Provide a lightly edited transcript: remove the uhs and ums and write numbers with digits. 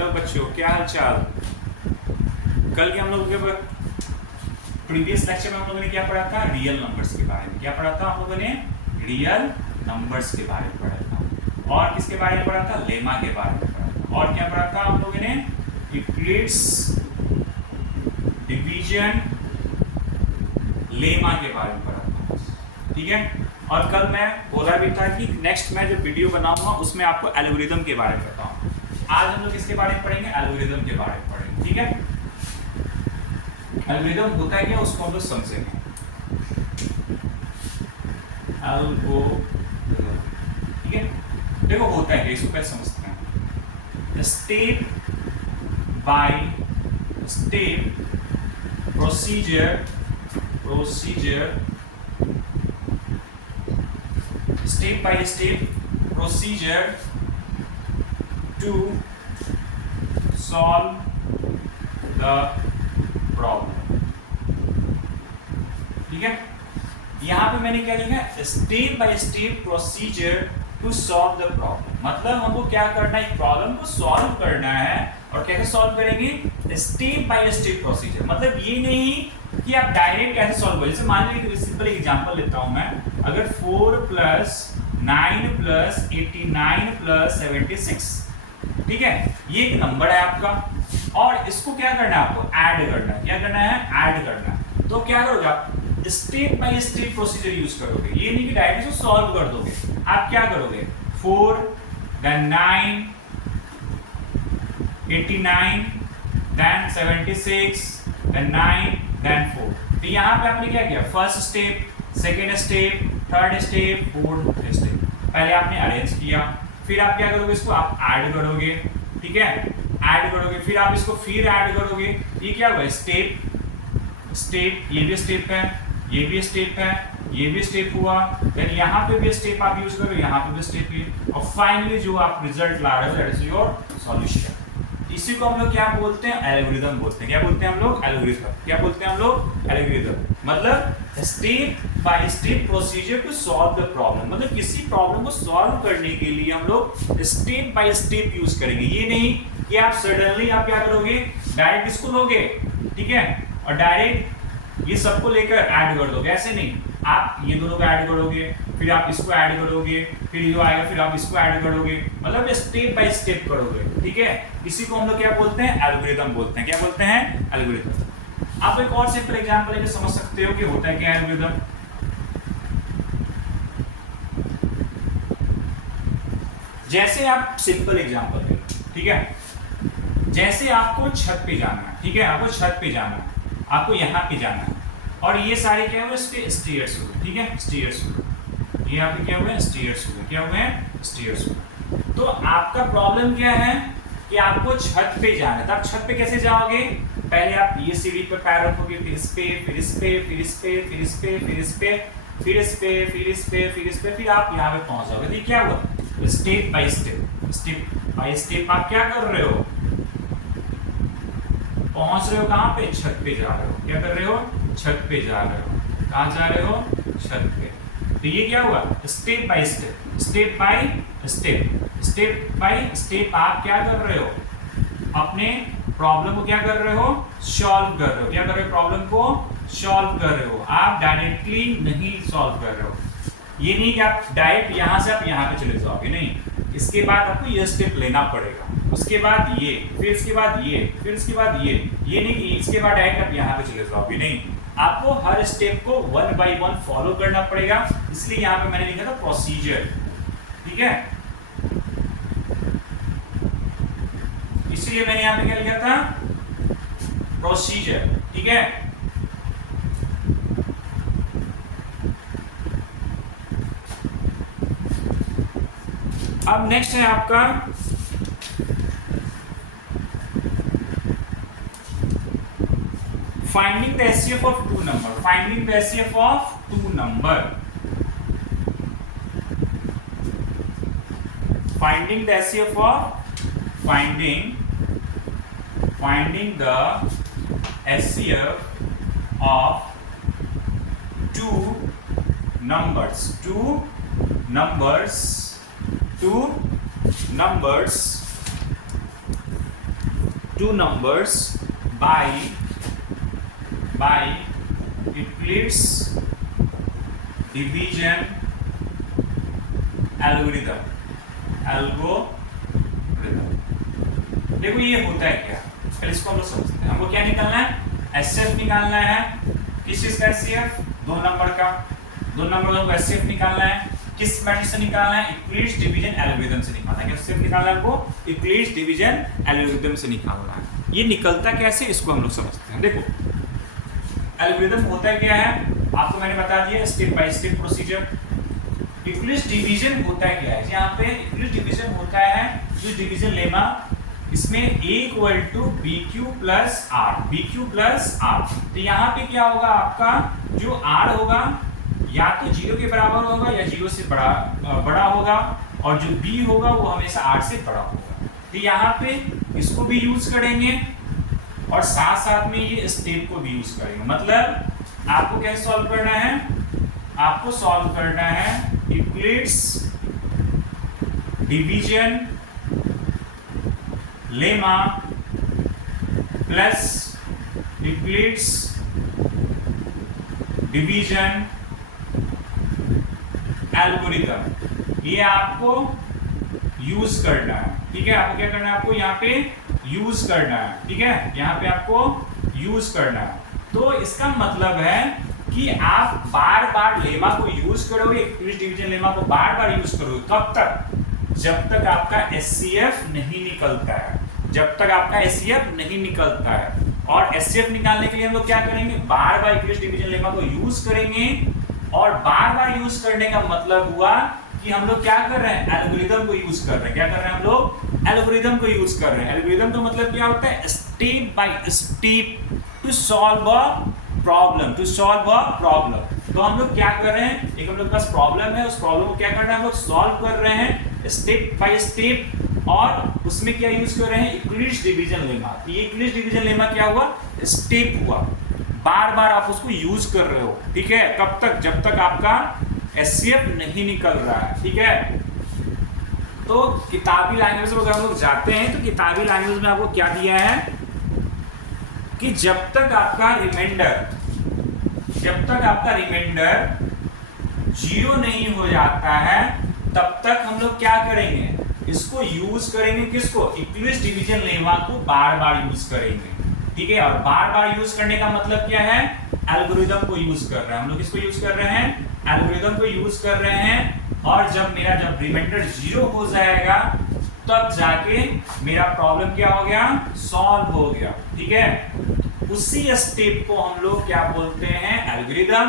Hello बच्चों, क्या हाल चाल। कल के हम लोग के प्रीवियस लेक्चर में हम लोगों ने क्या पढ़ा था? रियल नंबर्स के बारे में। क्या पढ़ा था हम लोगों ने? रियल नंबर्स के बारे में पढ़ा था। और किसके बारे में पढ़ा था? लेमा के बारे में पढ़ा था। और क्या पढ़ा था हम लोगों ने? यूक्लिड्स डिवीजन लेमा के बारे में पढ़ा था। ठीक है। और कल मैं बोला भी था कि नेक्स्ट मैं जब वीडियो बनाऊंगा उसमें आपको एल्गोरिदम के बारे में बताऊंगा। आज हम लोग किसके बारे में पढ़ेंगे? एल्गोरिदम के बारे में पढ़ेंगे। ठीक है। एल्गोरिदम होता है क्या, उसको हम लोग समझेंगे। एल्गोरिदम, ठीक है। देखो होता है क्या, इसको पहले समझते हैं। Step by step procedure step by step procedure to solve the problem। ठीक है। यहां पे मैंने क्या लिखा? Step by step procedure to solve the problem. मतलब हमको क्या करना है? एक प्रॉब्लम को सॉल्व करना है। और कैसे सॉल्व करेंगे? Step by step procedure. मतलब ये नहीं कि आप डायरेक्ट कैसे सॉल्व करें। जैसे मान लीजिए सिंपल एग्जांपल लेता हूं मैं। अगर 4 + 9 + 89 + 76, ठीक है, ये एक नंबर है आपका और इसको क्या करना है? आपको ऐड करना है। क्या करना है? ऐड करना है। तो क्या करोगे आप? Step by step procedure use करोगे। ये नहीं कि डायरेक्ट इसको सॉल्व कर दोगे। आप क्या करोगे? 4 then 9 89 then 76 then 9 then 4। तो यहाँ पे आपने क्या किया? First step, second step, third step, fourth step. पहले आपने अरेंज किया, फिर आप क्या करोगे? इसको आप ऐड करोगे। ठीक है, ऐड करोगे, फिर आप इसको फिर ऐड करोगे। ये क्या हुआ? स्टेप स्टेप, ये भी स्टेप है, ये भी स्टेप है, ये भी स्टेप हुआ। देन यहाँ पे भी स्टेप आप यूज करो, यहाँ पे भी स्टेप है, और फाइनली जो आप रिजल्ट ला रहे हो दैट इज योर सॉल्यूशन। इसी को हम लोग क्या बोलते हैं? एल्गोरिदम बोलते हैं। क्या बोलते हैं हम लोग? एल्गोरिदम। क्या बोलते हैं हम लोग? एल्गोरिदम। मतलब step by step procedure to solve the problem. मतलब किसी प्रॉब्लम को सॉल्व करने के लिए हम लोग स्टेप बाय स्टेप यूज करेंगे। ये नहीं कि आप सडनली आप क्या करोगे? डायरेक्ट इसको लोगे, ठीक है, और डायरेक्ट ये सबको लेकर ऐड कर दोगे। ऐसे नहीं, आप ये दोनों को ऐड करोगे, फिर आप इसको ऐड करोगे, फिर ये आएगा, फिर आप इसको ऐड करोगे। मतलब स्टेप बाय स्टेप करोगे। ठीक है। इसी को हम लोग क्या बोलते हैं? एल्गोरिदम बोलते हैं। क्या बोलते हैं? एल्गोरिदम। आप एक और सिंपल एग्जांपल लेके समझ सकते हो कि होता है क्या एल्गोरिदम। जैसे आप सिंपल एग्जांपल ले, ठीक है, जैसे आपको छत पे जाना है, ठीक है, आपको छत पे जाना है, आपको यहाँ पे जाना है, और ये सारे क्या हुए? इसके स्टेयर्स हुए। ठीक है, स्टेयर्स हुए। ये यहाँ पे क्या हुए? स्टेयर्स हुए। क्या हुए? स्टेयर्स हुए। तो आपका प्रॉब्लम क्या है कि आपको छत पे जाना है। तो आप छत पे कैसे जाओगे? पहले आप ये सीढ़ी पर पैर रखोगे, फिर इस पे, फिर इस पे, फिर इस पे, फिर इस पे, फिर इस पे, फिर इस पे, फिर इस पे, फिर इस पे, फिर आप यहाँ पे पहुंच जाओगे। ये क्या हुआ? Step by step, step by step आप क्या कर रहे हो? पहुंच रहे हो कहाँ पे? छत पे जा रहे हो। क्या कर रहे हो? छत पे जा रहे हो। कहाँ जा रहे हो? छत पे। तो ये क्या हुआ? Step by step, step by step, step by step आप क्या कर रहे हो? अपने प्रॉब्लम को क्या कर रहे हो? सॉल्व कर रहे हो। क्या कर रहे हो? प्रॉब्लम को सॉल्व कर रहे हो। आप डायरेक्टली नहीं सॉल्व कर रहे हो। ये नहीं कि आप डायरेक्ट यहाँ से आप यहाँ पे चले जाओगे, नहीं। इसके बाद आपको ये स्टेप लेना पड़ेगा, उसके बाद ये, फिर इसके बाद ये, फिर इसके बाद ये नहीं कि इसके बाद डायरेक्ट आप यहाँ पे चले जाओगे, नहीं। आपको हर स्टेप को 1 by 1 फॉलो करना पड़ेगा। इसलिए यहाँ पे मैंने लिखा था प्रोसीजर। ठीक है, इसलिए मैंने यहाँ पे क्या लिखा था? प्रोसीजर। ठीक है। अब नेक्स्ट है आपका finding the HCF of two number। finding the HCF of two number। finding the HCF of finding the HCF of two numbers, two numbers by Euclid's division algorithm। देखो ये होता है क्या, पहले इसको हम लोग समझते हैं। हमको क्या निकालना है, एचसीएफ निकालना है। किस चीज का एचसीएफ, दो नंबर का हमको एचसीएफ निकालना है। किस मेथड से निकालना है, यूक्लिड्स डिवीजन एल्गोरिथम से निकालना है। एचसीएफ निकालना है हमको यूक्लिड्स डिवीजन एल्गोरिथम से निकालना है। ये निकलता कैसे, इसको हम लोग समझते हैं। देखो एल्गोरिथम होता क्या है, आपको मैंने बता दिया, step by step procedure. Euclid's division होता क्या है, यहाँ पे यूक्लिड्स डिवीजन होता है जो डिवीजन लेमा, इसमें a equal to b q plus r. तो यहाँ पे क्या होगा, आपका जो r होगा या तो 0 के बराबर होगा या 0 से बड़ा होगा, और जो b होगा वो हमेशा r से बड़ा होगा। तो यहाँ पे इसको भी यूज करेंगे और साथ साथ में ये स्टेप को भी यूज करेंगे। मतलब आपको कैसे सॉल्व करना है, आपको सॉल्व करना है Euclid's division lemma plus Euclid's division algorithm, ये आपको यूज करना है। ठीक है, आपको क्या करना है, आपको यहाँ पे यूज करना है। ठीक है, यहाँ पे आपको यूज करना है। तो इसका मतलब है कि आप बार बार लेमा को यूज करोगे, यूक्लिड्स डिवीजन लेमा को बार बार यूज करोगे, कब तक, जब तक आपका एचसीएफ नहीं निकलता है, जब तक आपका एचसीएफ नहीं निकलता है। और एचसीएफ निकालने के लिए हम लोग क्या करेंगे, बार बार यूक्लिड्स डिवीजन लेमा को यूज करेंगे। और बार बार यूज करने का मतलब हुआ कि हम लोग क्या कर रहे हैं, एल्गोरिथम को यूज कर रहे हैं। क्या कर रहे हैं हम लोग, एल्गोरिथम को यूज कर रहे हैं। एल्गोरिथम का मतलब क्या होता है, step by step to solve a problem, तो हम लोग क्या कर रहे हैं, एक हम लोग के पास प्रॉब्लम है, उस प्रॉब्लम को क्या करना है, हम लोग सॉल्व कर रहे हैं स्टेप बाय स्टेप। और उसमें क्या यूज कर रहे हैं, यूक्लिड्स डिवीजन लेमा। ये यूक्लिड्स डिवीजन लेमा क्या हुआ, स्टेप हुआ, बार बार आप उसको यूज कर रहे हो। ठीक है, कब तक, जब तक आपका एचसीएफ नहीं निकल रहा है। ठीक है, तो किताबी लैंग्वेज में अगर हम लोग जाते हैं तो किताबी लैंग्वेज में आपको क्या दिया है कि जब तक आपका रिमाइंडर 0 नहीं हो जाता है, तब तक हम लोग क्या करेंगे, इसको यूज करेंगे। किसको, यूक्लिड्स डिवीजन लेमा को बार बार यूज करेंगे। ठीक है, और बार बार यूज करने का मतलब क्या है, एल्गोरिथम को यूज कर रहे हैं हम लोग। किसको यूज कर रहे हैं, एल्गोरिथम को यूज कर रहे हैं। और जब रिमाइंडर 0 हो जाएगा, तब जाके मेरा प्रॉब्लम क्या हो गया, सॉल्व हो गया। ठीक है, उसी स्टेप को हम लोग क्या बोलते हैं, एल्गोरिथम।